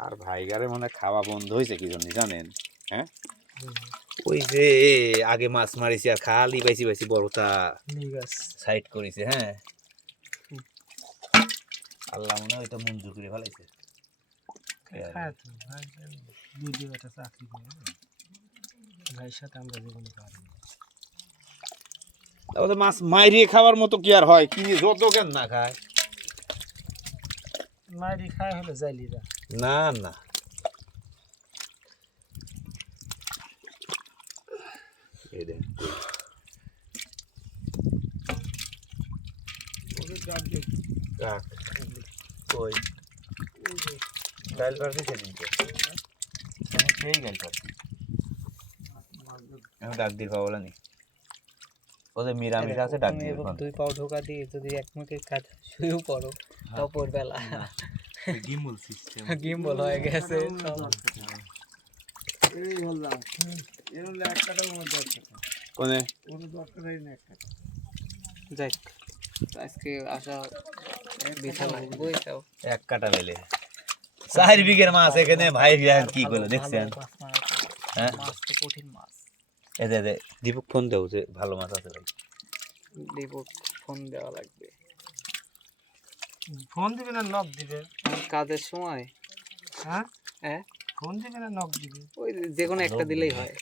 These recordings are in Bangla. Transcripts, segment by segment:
আর ভাইগারে মনে খাওয়া বন্ধ হয়েছে কি জন্য জানেন? হ্যাঁ, ওই যে আগে মাছ মারিছি আর খালি বাইছি বাইছি বড়টা সাইড করেছে। হ্যাঁ, আল্লাহ মনে হয় ওইটা মঞ্জুর করে ফেলাইছে। তারপরে মাছ মাইরিয়ে খাওয়ার মতো কি আর হয়? কি যত কেন না খায়, মাইরি খায় হলো জাইলিরা। না না এই দেখ কাক কই ডাল পারবি সেদিন তো খেয়ে গেল পারবি। আমি ডাক দিয়ে পাবো না ওদের মিরামিষ আছে, ডাক দিয়ে দুই পাও ঢোকা দিয়ে যদি এক মুখে কাজ শুয়েও পড়ো তারপর বেলা গিম্বল সিস্টেম গিম্বল হয়ে গেছে। এই বললাম এর হলো এক কাটার মধ্যে আছে কোনে ওর দরকারই না এক কাটা। যাক আজকে আসা বিশাল বই তাও এক কাটা মেলে 4 বিঘের মাছ এখানে ভাই কি করলো দেখছেন? হ্যাঁ, মাছ তো কঠিন মাছ। এই দে দীপক ফোন দেও যে ভালো মাছ আছে ভাই। দীপক ফোন দেওয়া লাগবে। ফোন দিবে না নক দিবে? কাজের সময় হ্যাঁ হ্যাঁ ফোন দিবে না নক দিবে? ওই যে কোনো একটা দিলেই হয়।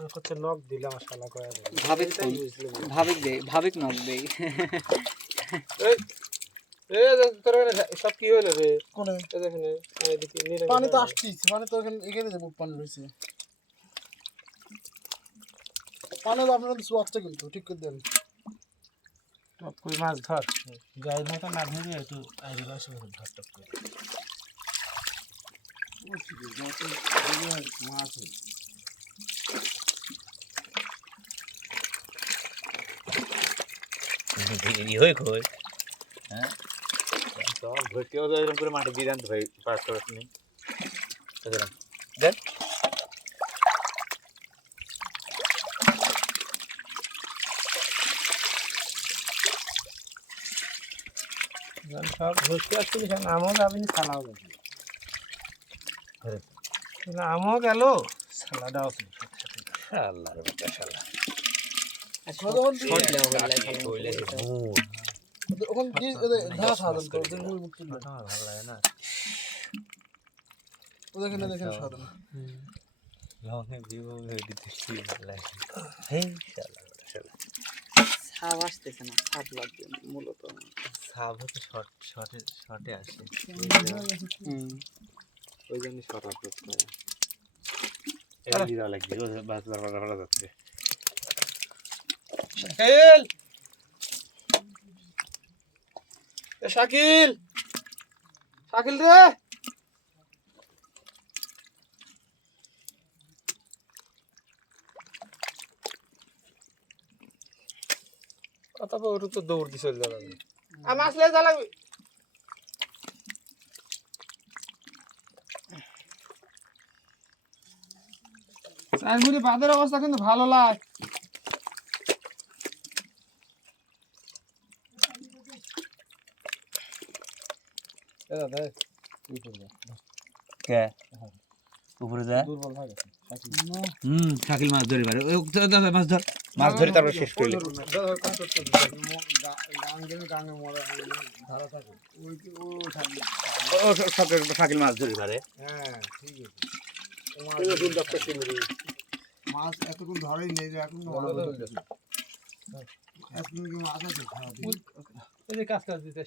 ওর কাছে নক দিলে আমার শালা করে দেবে। ভাবিক ফোন ভাবিক দে ভাবিক নক দেই। এই তোর সব কি হলো রে? কোনে দেখেন আমি দেখি পানি তো আসছিস, মানে তো এখানে যে পানি রয়েছে পানি তো আপনারা কিছু আসছে কিন্তু ঠিক করে দেন। টপ করে মাছ ধর, গায়ের মতো না ধরে একটু আইরে বাসে ধর টপ করে মাছ হয়ে কই। হ্যাঁ, সব ভর্তিও এরকম করে মাটি দিয়ে দেন তো ভাই, পাঁচ করে নেই দেন। সব ভর্তি আসছিল, আমও যাবেনি ছালাও যাবে, আমও গেল ছালাটাও আল্লাহর বাচ্চা শালা ওখান ঘাস সাধন করে ভালো লাগে না। দেখেন দেখেন সাধন সাপ আসতেছে না, সাপ লাগবে মূলত। সাপ হচ্ছে শর্টে আসে, ওই জন্য শর্ট আপ করতে হবে। লাগবে যাচ্ছে। শাকিল শাকিল শাকিল রে, তারপর ওর তো দৌড় দিয়ে চলে যাবে। আর মাছ লে যা লাগবে চারগুড়ি বাঁধের অবস্থা কিন্তু ভালো লাগে। উপরে যা শাকিল মাছ ধরে পারে, মাছ ধরে তারপর শেষ করলে শাকিল মাছ ধরে পারে। হ্যাঁ ঠিক আছে, মাছ এতক্ষণ ধরেই নেই যে এখন মাছ আছে। কাজ কাজ দিতে